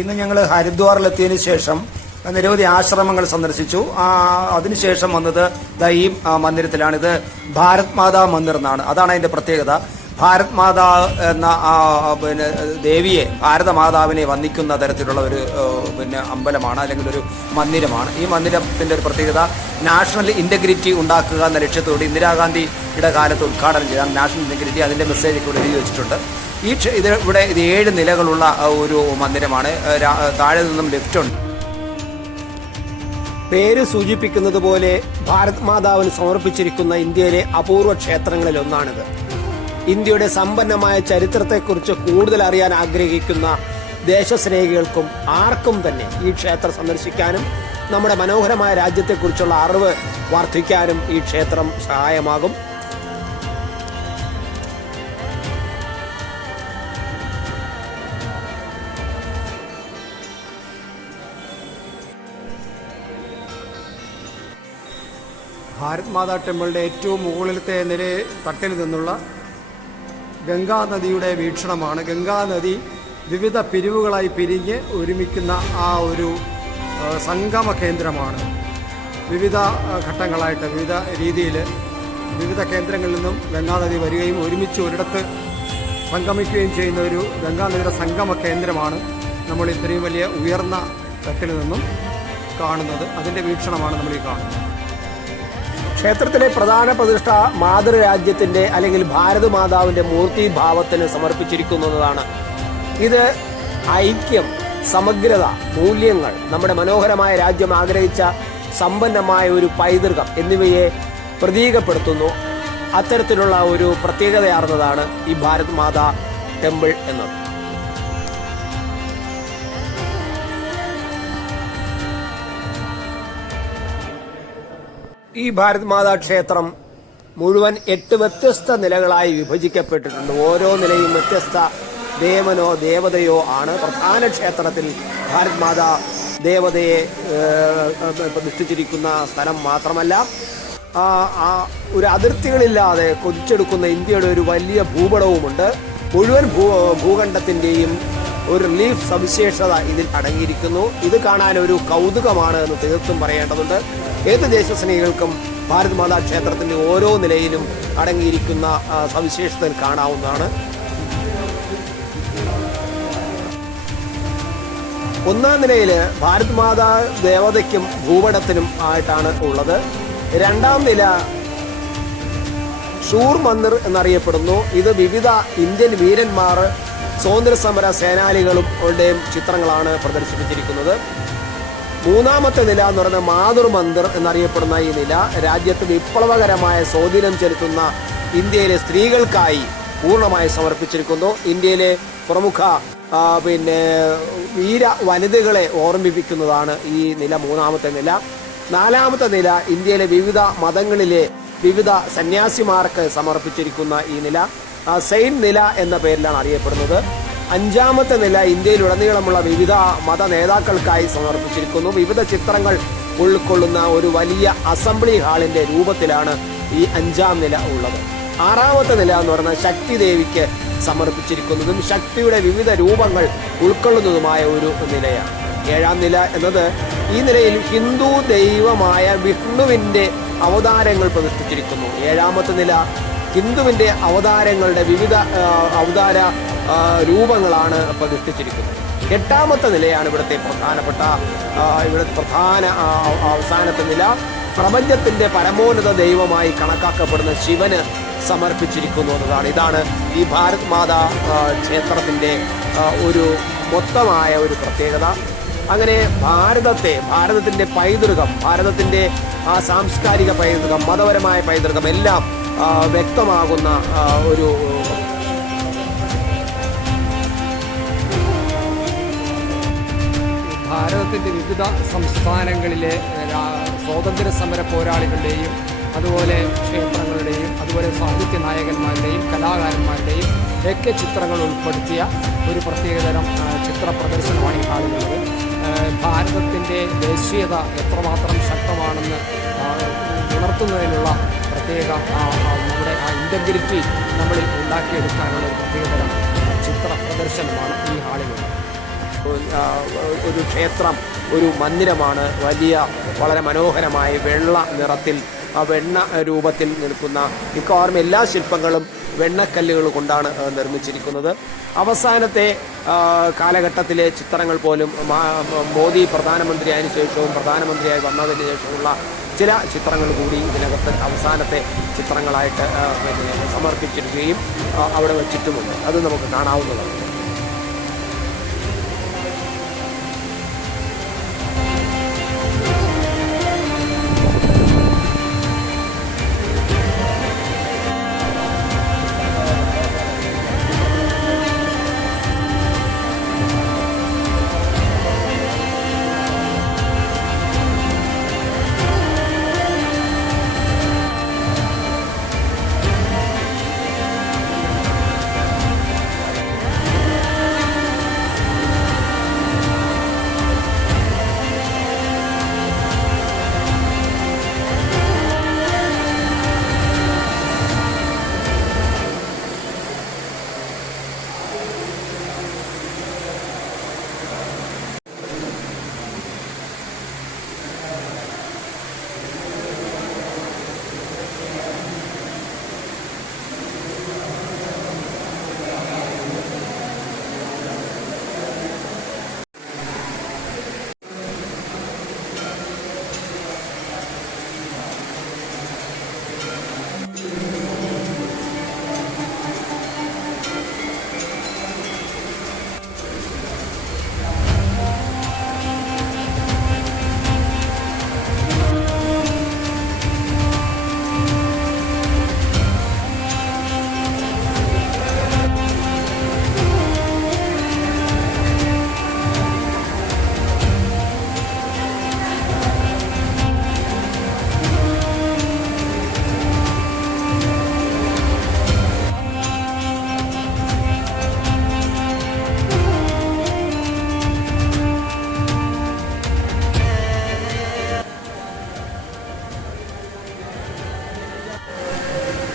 ഇന്ന് ഞങ്ങൾ ഹരിദ്വാറിലെത്തിയതിനു ശേഷം നിരവധി ആശ്രമങ്ങൾ സന്ദർശിച്ചു. അതിനുശേഷം വന്നത് ഈ മന്ദിരത്തിലാണ്. ഇത് ഭാരത് മാതാ മന്ദിർ എന്നാണ്. അതാണ് അതിന്റെ പ്രത്യേകത. ഭാരത് മാതാ എന്ന പിന്നെ ദേവിയെ, ഭാരതമാതാവിനെ വന്ദിക്കുന്ന തരത്തിലുള്ള ഒരു അമ്പലമാണ്, അല്ലെങ്കിൽ ഒരു മന്ദിരമാണ്. ഈ മന്ദിരത്തിന്റെ ഒരു പ്രത്യേകത നാഷണൽ ഇന്റഗ്രിറ്റി ഉണ്ടാക്കുക എന്ന ലക്ഷ്യത്തോടെ ഇന്ദിരാഗാന്ധിയുടെ കാലത്ത് ഉദ്ഘാടനം ചെയ്താണ്. നാഷണൽ ഇന്റഗ്രിറ്റി അതിന്റെ മെസ്സേജ് ഇവിടെ എഴുതി വെച്ചിട്ടുണ്ട്. ഇത് 7 നിലകളുള്ള ഒരു മന്ദിരമാണ്. താഴെ നിന്നും ലിഫ്റ്റ് ഉണ്ട്. പേര് സൂചിപ്പിക്കുന്നത് പോലെ ഭാരത് മാതാവിന് സമർപ്പിച്ചിരിക്കുന്ന ഇന്ത്യയിലെ അപൂർവ ക്ഷേത്രങ്ങളിൽ ഒന്നാണിത്. ഇന്ത്യയുടെ സമ്പന്നമായ ചരിത്രത്തെക്കുറിച്ച് കൂടുതൽ അറിയാൻ ആഗ്രഹിക്കുന്ന ദേശസ്നേഹികൾക്കും ആർക്കും തന്നെ ഈ ക്ഷേത്രം സന്ദർശിക്കാനും നമ്മുടെ മനോഹരമായ രാജ്യത്തെക്കുറിച്ചുള്ള അറിവ് വർദ്ധിക്കാനും ഈ ക്ഷേത്രം സഹായമാകും. ഭാരത് മാതാ ടെമ്പിളിൻ്റെ ഏറ്റവും മുകളിലത്തെ തട്ടിൽ നിന്നുള്ള ഗംഗാനദിയുടെ വീക്ഷണമാണ്. ഗംഗാനദി വിവിധ പിരിവുകളായി പിരിഞ്ഞ് ഒരുമിക്കുന്ന ആ ഒരു സംഗമ കേന്ദ്രമാണ്. വിവിധ ഘട്ടങ്ങളായിട്ട് വിവിധ രീതിയിൽ വിവിധ കേന്ദ്രങ്ങളിൽ നിന്നും ഗംഗാനദി വരികയും ഒരുമിച്ച് ഒരിടത്ത് സംഗമിക്കുകയും ചെയ്യുന്ന ഒരു ഗംഗാനദിയുടെ സംഗമ കേന്ദ്രമാണ് നമ്മൾ ഇത്രയും വലിയ ഉയർന്ന തട്ടിൽ നിന്നും കാണുന്നത്. അതിൻ്റെ വീക്ഷണമാണ് നമ്മൾ ഈ കാണുന്നത്. ക്ഷേത്രത്തിലെ പ്രധാന പ്രതിഷ്ഠ മാതൃരാജ്യത്തിന്റെ അല്ലെങ്കിൽ ഭാരത മാതാവിന്റെ മൂർത്തി ഭാവത്തിന് സമർപ്പിച്ചിരിക്കുന്നതാണ്. ഇത് ഐക്യം, സമഗ്രത, മൂല്യങ്ങൾ, നമ്മുടെ മനോഹരമായ രാജ്യം ആഗ്രഹിച്ച സമ്പന്നമായ ഒരു പൈതൃകം എന്നിവയെ പ്രതീകപ്പെടുത്തുന്നു. അത്തരത്തിലുള്ള ഒരു പ്രത്യേകതയാർന്നതാണ് ഈ ഭാരത് മാതാ ടെമ്പിൾ എന്നത്. ഈ ഭാരത് മാതാ ക്ഷേത്രം മുഴുവൻ 8 വ്യത്യസ്ത നിലകളായി വിഭജിക്കപ്പെട്ടിട്ടുണ്ട്. ഓരോ നിലയും വ്യത്യസ്ത ദേവനോ ദേവതയോ ആണ്. പ്രധാന ക്ഷേത്രത്തിൽ ഭാരത് മാതാ ദേവതയെ പ്രതിഷ്ഠിച്ചിരിക്കുന്ന സ്ഥലം മാത്രമല്ല, ഒരു അതിർത്തികളില്ലാതെ കൊതിച്ചെടുക്കുന്ന ഇന്ത്യയുടെ ഒരു വലിയ ഭൂപടവുമുണ്ട്. മുഴുവൻ ഭൂഖണ്ഡത്തിന്റെയും ഒരു റിലീഫ് സവിശേഷത ഇതിൽ അടങ്ങിയിരിക്കുന്നു. ഇത് കാണാൻ ഒരു കൗതുകമാണ് എന്ന് തീർത്തും പറയേണ്ടതുണ്ട്. ഏത് ദേശസ്നേഹികൾക്കും ഭാരത് മാതാ ക്ഷേത്രത്തിന്റെ ഓരോ നിലയിലും അടങ്ങിയിരിക്കുന്ന സവിശേഷതകൾ കാണാവുന്നതാണ്. ഒന്നാം നിലയിൽ ഭാരത് മാതാ ദേവതയ്ക്കും ഭൂപടത്തിനും ആയിട്ടാണ് ഉള്ളത്. രണ്ടാം നില ഷൂർ മന്ദിർ എന്നറിയപ്പെടുന്നു. ഇത് വിവിധ ഇന്ത്യൻ വീരന്മാർ, സ്വാതന്ത്ര്യ സമര സേനാനികളുടെയും ചിത്രങ്ങളാണ് പ്രദർശിപ്പിച്ചിരിക്കുന്നത്. മൂന്നാമത്തെ നില എന്ന് പറയുന്നത് മാതൃ മന്ദിർ എന്നറിയപ്പെടുന്ന ഈ നില രാജ്യത്ത് വിപ്ലവകരമായ സ്വാധീനം ചെലുത്തുന്ന ഇന്ത്യയിലെ സ്ത്രീകൾക്കായി പൂർണ്ണമായി സമർപ്പിച്ചിരിക്കുന്നു. ഇന്ത്യയിലെ പ്രമുഖ വീര വനിതകളെ ഓർമ്മിപ്പിക്കുന്നതാണ് ഈ നില, മൂന്നാമത്തെ നില. നാലാമത്തെ നില ഇന്ത്യയിലെ വിവിധ മതങ്ങളിലെ വിവിധ സന്യാസിമാർക്ക് സമർപ്പിച്ചിരിക്കുന്ന ഈ നില സെയിൻ നില എന്ന പേരിലാണ് അറിയപ്പെടുന്നത്. അഞ്ചാമത്തെ നില ഇന്ത്യയിലുടനീളമുള്ള വിവിധ മത നേതാക്കൾക്കായി സമർപ്പിച്ചിരിക്കുന്നു. വിവിധ ചിത്രങ്ങൾ ഉൾക്കൊള്ളുന്ന ഒരു വലിയ അസംബ്ലി ഹാളിന്റെ രൂപത്തിലാണ് ഈ 5-ാം നില ഉള്ളത്. 6-ാമത്തെ നില എന്ന് പറയുന്നത് ശക്തി ദേവിക്ക് സമർപ്പിച്ചിരിക്കുന്നതും ശക്തിയുടെ വിവിധ രൂപങ്ങൾ ഉൾക്കൊള്ളുന്നതുമായ ഒരു നിലയാണ്. 7-ാം നില എന്നത് ഈ നിലയിൽ ഹിന്ദു ദൈവമായ വിഷ്ണുവിന്റെ അവതാരങ്ങൾ പ്രതിഷ്ഠിച്ചിരിക്കുന്നു. 7-ാമത്തെ നില ഹിന്ദുവിന്റെ അവതാരങ്ങളുടെ വിവിധ അവതാര രൂപങ്ങളാണ് പ്രതിഷ്ഠിച്ചിരിക്കുന്നത്. 8-ാമത്തെ നിലയാണ് ഇവിടുത്തെ പ്രധാന അവസാനത്തെ നില. പ്രപഞ്ചത്തിന്റെ പരമോന്നത ദൈവമായി കണക്കാക്കപ്പെടുന്ന ശിവന് സമർപ്പിച്ചിരിക്കുന്നു എന്നതാണ്. ഇതാണ് ഈ ഭാരത് മാതാ ക്ഷേത്രത്തിന്റെ ഒരു മൊത്തമായ ഒരു പ്രത്യേകത. അങ്ങനെ ഭാരതത്തിന്റെ പൈതൃകം, ഭാരതത്തിന്റെ സാംസ്കാരിക പൈതൃകം, മതപരമായ പൈതൃകം എല്ലാം വ്യക്തമാകുന്ന ഒരു ഭാരതത്തിൻ്റെ വിവിധ സംസ്ഥാനങ്ങളിലെ സ്വാതന്ത്ര്യ സമര പോരാളികളുടെയും അതുപോലെ ക്ഷേത്രങ്ങളുടെയും അതുപോലെ സാഹിത്യ നായകന്മാരുടെയും കലാകാരന്മാരുടെയും ഒക്കെ ചിത്രങ്ങൾ ഉൾപ്പെടുത്തിയ ഒരു പ്രത്യേകതരം ചിത്ര പ്രദർശനമാണ് ഈ ഹാളിലുള്ളത്. ഭാരതത്തിൻ്റെ ദേശീയത എത്രമാത്രം ശക്തമാണെന്ന് ഉണർത്തുന്നതിനുള്ള പ്രത്യേക നമ്മുടെ ഇൻ്റഗ്രിറ്റി നമ്മളിൽ ഉണ്ടാക്കിയെടുക്കാനുള്ള ഒരു പ്രത്യേകതരം ചിത്ര പ്രദർശനമാണ് ഈ ഹാളിലുള്ളത്. ഒരു ക്ഷേത്രം, ഒരു മന്ദിരമാണ്. വലിയ വളരെ മനോഹരമായ വെള്ള നിറത്തിൽ വെണ്ണ രൂപത്തിൽ നിൽക്കുന്ന മിക്കവാറും എല്ലാ ശില്പങ്ങളും വെണ്ണക്കല്ലുകൾ കൊണ്ടാണ് നിർമ്മിച്ചിരിക്കുന്നത്. അവസാനത്തെ കാലഘട്ടത്തിലെ ചിത്രങ്ങൾ പോലും മോദി പ്രധാനമന്ത്രിയായതിനു ശേഷവും പ്രധാനമന്ത്രിയായി വന്നതിന് ശേഷമുള്ള ചില ചിത്രങ്ങൾ കൂടി ഇതിനകത്ത് അവസാനത്തെ ചിത്രങ്ങളായിട്ട് സമർപ്പിച്ചിരിക്കുകയും അവിടെ വച്ചിട്ടുമുണ്ട്. അത് നമുക്ക് കാണാവുന്നതാണ്.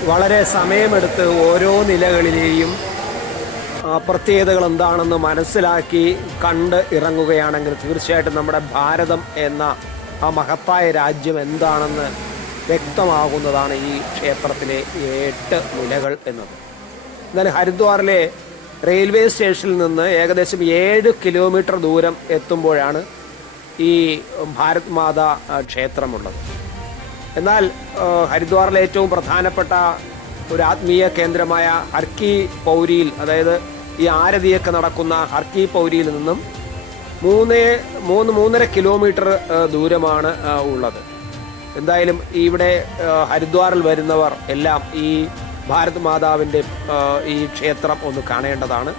വളരെ സമയമെടുത്ത് ഓരോ നിലകളിലെയും പ്രത്യേകതകൾ എന്താണെന്ന് മനസ്സിലാക്കി കണ്ട് ഇറങ്ങുകയാണെങ്കിൽ തീർച്ചയായിട്ടും നമ്മുടെ ഭാരതം എന്ന ആ മഹത്തായ രാജ്യം എന്താണെന്ന് വ്യക്തമാകുന്നതാണ് ഈ ക്ഷേത്രത്തിലെ 8 നിലകൾ എന്നത്. എന്നാൽ ഹരിദ്വാറിലെ റെയിൽവേ സ്റ്റേഷനിൽ നിന്ന് ഏകദേശം 7 കിലോമീറ്റർ ദൂരം എത്തുമ്പോഴാണ് ഈ ഭാരത് മാതാ ക്ഷേത്രമുള്ളത്. എന്നാൽ ഹരിദ്വാറിലെ ഏറ്റവും പ്രധാനപ്പെട്ട ഒരു ആത്മീയ കേന്ദ്രമായ ഹർക്കി പൗരിയിൽ, അതായത് ഈ ആരതിയൊക്കെ നടക്കുന്ന ഹർക്കി പൗരിയിൽ നിന്നും 3.5 കിലോമീറ്റർ ദൂരമാണ് ഉള്ളത്. എന്തായാലും ഇവിടെ ഹരിദ്വാറിൽ വരുന്നവർ എല്ലാം ഈ ഭാരത് മാതാവിൻ്റെ ഈ ക്ഷേത്രം ഒന്ന് കാണേണ്ടതാണ്.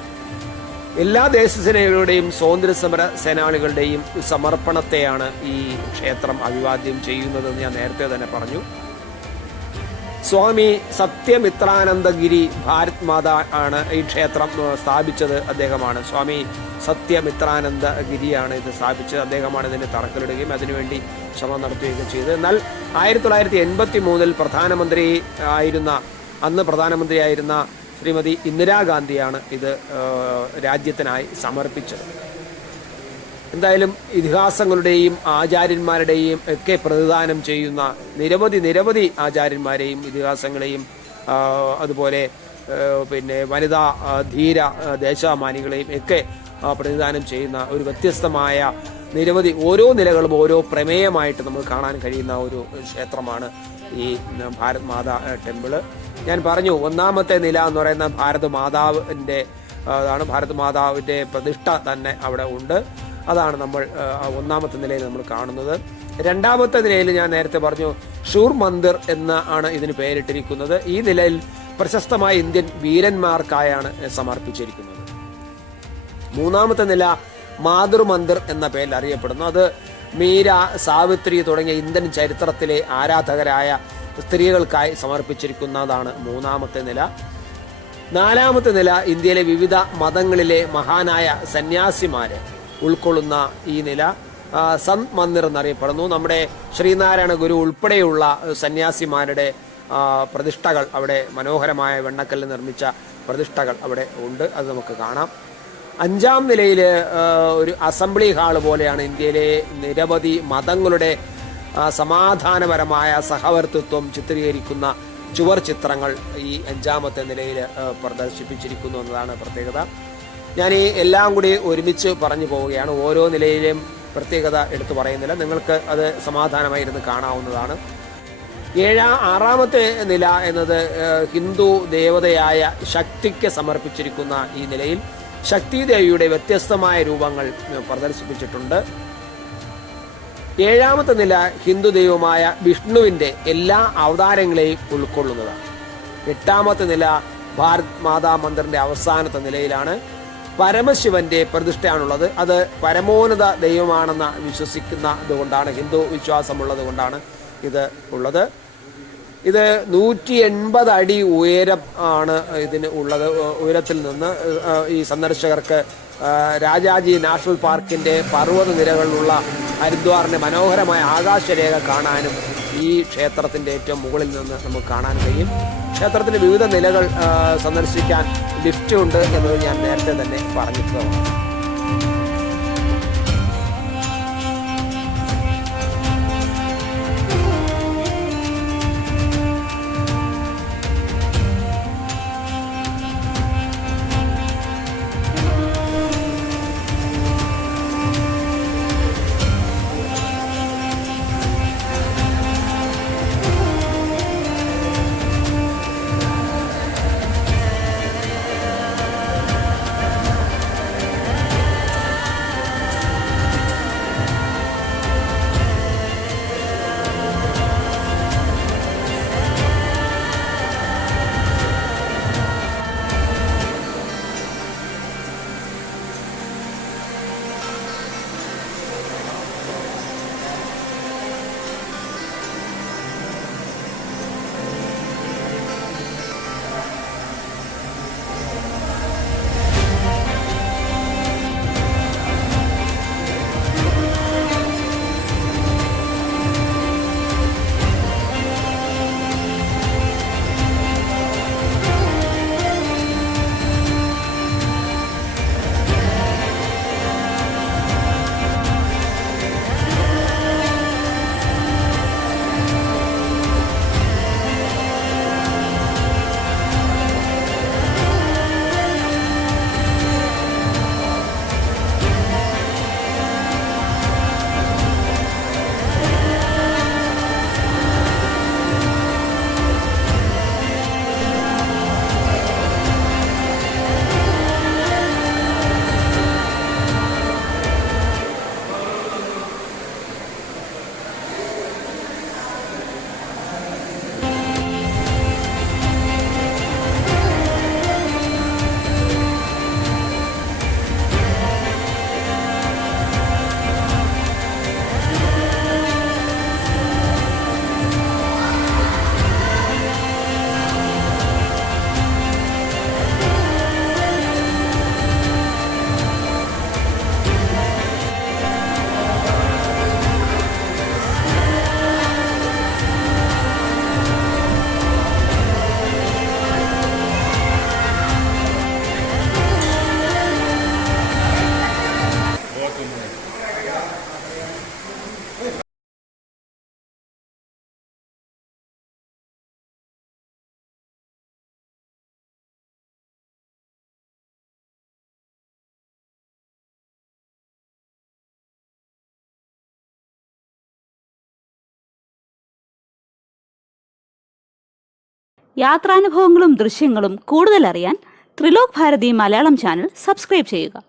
എല്ലാ ദേശസ്നേഹികളുടെയും സ്വാതന്ത്ര്യ സമര സേനാനികളുടെയും സമർപ്പണത്തെയാണ് ഈ ക്ഷേത്രം അഭിവാദ്യം ചെയ്യുന്നതെന്ന് ഞാൻ നേരത്തെ തന്നെ പറഞ്ഞു. സ്വാമി സത്യമിത്രാനന്ദഗിരി ഭാരത് മാതാ ആണ് ഈ ക്ഷേത്രം സ്ഥാപിച്ചത്. അദ്ദേഹമാണ് സ്വാമി സത്യമിത്രാനന്ദഗിരിയാണ് ഇത് സ്ഥാപിച്ചത്. അദ്ദേഹമാണ് ഇതിന് തറക്കല്ലിടുകയും അതിനുവേണ്ടി ശ്രമം നടത്തുകയൊക്കെ ചെയ്തത്. എന്നാൽ 1983 അന്ന് പ്രധാനമന്ത്രിയായിരുന്ന ശ്രീമതി ഇന്ദിരാഗാന്ധിയാണ് ഇത് രാജ്യത്തിനായി സമർപ്പിച്ചത്. എന്തായാലും ഇതിഹാസങ്ങളുടെയും ആചാര്യന്മാരുടെയും ഒക്കെ പ്രതിദാനം ചെയ്യുന്ന നിരവധി ആചാര്യന്മാരെയും ഇതിഹാസങ്ങളെയും അതുപോലെ വനിതാ ധീര ദേശാഭിമാനികളെയും ഒക്കെ പ്രതിദാനം ചെയ്യുന്ന ഒരു വ്യത്യസ്തമായ നിരവധി ഓരോ നിലകളും ഓരോ പ്രമേയമായിട്ട് നമുക്ക് കാണാൻ കഴിയുന്ന ഒരു ക്ഷേത്രമാണ് ഈ ഭാരത് മാതാ ടെമ്പിള്. ഞാൻ പറഞ്ഞു, ഒന്നാമത്തെ നില എന്ന് പറയുന്ന ഭാരത് മാതാവിൻ്റെ പ്രതിഷ്ഠ തന്നെ അവിടെ ഉണ്ട്. അതാണ് നമ്മൾ ഒന്നാമത്തെ നിലയിൽ നമ്മൾ കാണുന്നത്. രണ്ടാമത്തെ നിലയിൽ ഞാൻ നേരത്തെ പറഞ്ഞു ഷൂർ മന്ദിർ ആണ് ഇതിന് പേരിട്ടിരിക്കുന്നത്. ഈ നിലയിൽ പ്രശസ്തമായ ഇന്ത്യൻ വീരന്മാർക്കായാണ് സമർപ്പിച്ചിരിക്കുന്നത്. മൂന്നാമത്തെ നില മാതൃ മന്ദിർ എന്ന പേരിൽ അറിയപ്പെടുന്നു. അത് മീര, സാവിത്രി തുടങ്ങിയ ഇന്ത്യൻ ചരിത്രത്തിലെ ആരാധകരായ സ്ത്രീകൾക്കായി സമർപ്പിച്ചിരിക്കുന്നതാണ് മൂന്നാമത്തെ നില. നാലാമത്തെ നില ഇന്ത്യയിലെ വിവിധ മതങ്ങളിലെ മഹാനായ സന്യാസിമാരെ ഉൾക്കൊള്ളുന്ന ഈ നില സന്ത് മന്ദിർ എന്നറിയപ്പെടുന്നു. നമ്മുടെ ശ്രീനാരായണ ഗുരു ഉൾപ്പെടെയുള്ള സന്യാസിമാരുടെ പ്രതിഷ്ഠകൾ അവിടെ, മനോഹരമായ വെണ്ണക്കല്ല് നിർമ്മിച്ച പ്രതിഷ്ഠകൾ അവിടെ ഉണ്ട്. അത് നമുക്ക് കാണാം. അഞ്ചാം നിലയിൽ ഒരു അസംബ്ലി ഹാള് പോലെയാണ് ഇന്ത്യയിലെ നിരവധി മതങ്ങളുടെ സമാധാനപരമായ സഹവർത്തിത്വം ചിത്രീകരിക്കുന്ന ചുവർ ചിത്രങ്ങൾ ഈ അഞ്ചാമത്തെ നിലയിൽ പ്രദർശിപ്പിച്ചിരിക്കുന്നു എന്നതാണ് പ്രത്യേകത. ഞാൻ ഈ എല്ലാം കൂടി ഒരുമിച്ച് പറഞ്ഞു പോവുകയാണ്. ഓരോ നിലയിലെയും പ്രത്യേകത എടുത്തു പറയുന്നില്ല, നിങ്ങൾക്ക് അത് സമാധാനമായിരുന്ന് കാണാവുന്നതാണ്. ആറാമത്തെ നില എന്നത് ഹിന്ദു ദേവതയായ ശക്തിക്ക് സമർപ്പിച്ചിരിക്കുന്ന ഈ നിലയിൽ ശക്തി ദേവിയുടെ വ്യത്യസ്തമായ രൂപങ്ങൾ പ്രദർശിപ്പിച്ചിട്ടുണ്ട്. ഏഴാമത്തെ നില ഹിന്ദു ദൈവമായ വിഷ്ണുവിൻ്റെ എല്ലാ അവതാരങ്ങളെയും ഉൾക്കൊള്ളുന്നതാണ്. എട്ടാമത്തെ നില ഭാരത് മാതാ മന്ദിറിന്റെ അവസാനത്തെ നിലയിലാണ്. പരമശിവന്റെ പ്രതിഷ്ഠയാണുള്ളത്. അത് പരമോന്നത ദൈവമാണെന്ന് വിശ്വസിക്കുന്നത് കൊണ്ടാണ്, ഹിന്ദു വിശ്വാസമുള്ളത് കൊണ്ടാണ് ഇത് ഉള്ളത്. ഇത് 180 അടി ഉയരം ആണ് ഇതിന് ഉള്ളത്. ഉയരത്തിൽ നിന്ന് ഈ സന്ദർശകർക്ക് രാജാജി നാഷണൽ പാർക്കിന്റെ പർവ്വത നിരകളിലുള്ള ഹരിദ്വാറിന്റെ മനോഹരമായ ആകാശരേഖ കാണാനും ഈ ക്ഷേത്രത്തിന്റെ ഏറ്റവും മുകളിൽ നിന്ന് നമുക്ക് കാണാൻ കഴിയും. ക്ഷേത്രത്തിന്റെ വിവിധ നിലകൾ സന്ദർശിക്കാൻ ലിഫ്റ്റ് ഉണ്ട് എന്നത് ഞാൻ നേരത്തെ തന്നെ പറഞ്ഞിട്ടുള്ളതാണ്. യാത്രാനുഭവങ്ങളും ദൃശ്യങ്ങളും കൂടുതൽ അറിയാൻ ത്രിലോക് ഭാരതി മലയാളം ചാനൽ സബ്സ്ക്രൈബ് ചെയ്യുക.